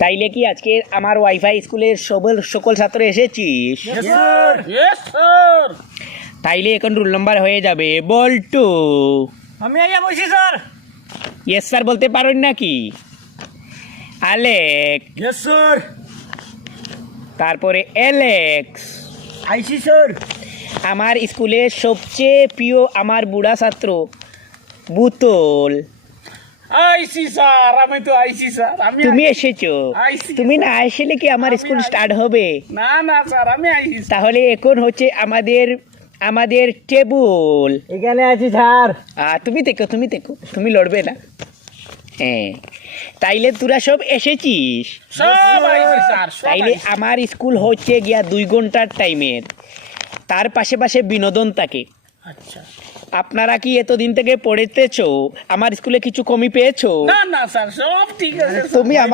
তাইলে কি আজকে আমার ওয়াইফাই স্কুলের সকল ছাত্র এসেছিস? তাইলে এখন রোল নাম্বার হয়ে যাবে বল্টু। আমি আইয়া বসি স্যার। ইয়েস স্যার বলতে পারেন নাকি? Alek, yes sir. তারপরে এলেক্স। আইসি স্যার। আমার স্কুলের সবচেয়ে প্রিয় আমার বুড়া ছাত্র বুতল। আইসি স্যার, আমি তো আইসি স্যার। তুমি এসেছো? আইসি। তুমি না আসলে কি আমার স্কুল স্টার্ট হবে? না না স্যার, আমি আইসি। তাহলে এখন হচ্ছে আমাদের টেবুল। এখানে আছি স্যার। তুমি দেখো তুমি লড়বে না। হ্যাঁ, তাইলে তোরা সব এসেছিস? সব আইসি স্যার। তাইলে আমার স্কুল হচ্ছে গিয়া 2 ঘন্টার টাইমের, তার পাশে বিনোদন থাকে। আচ্ছা। আপনারা কি এতদিন থেকে পড়েতেছো? আমার স্কুলে কিছু কমি পেয়েছো? না না স্যার, সব ঠিক আছে। তুমি আমার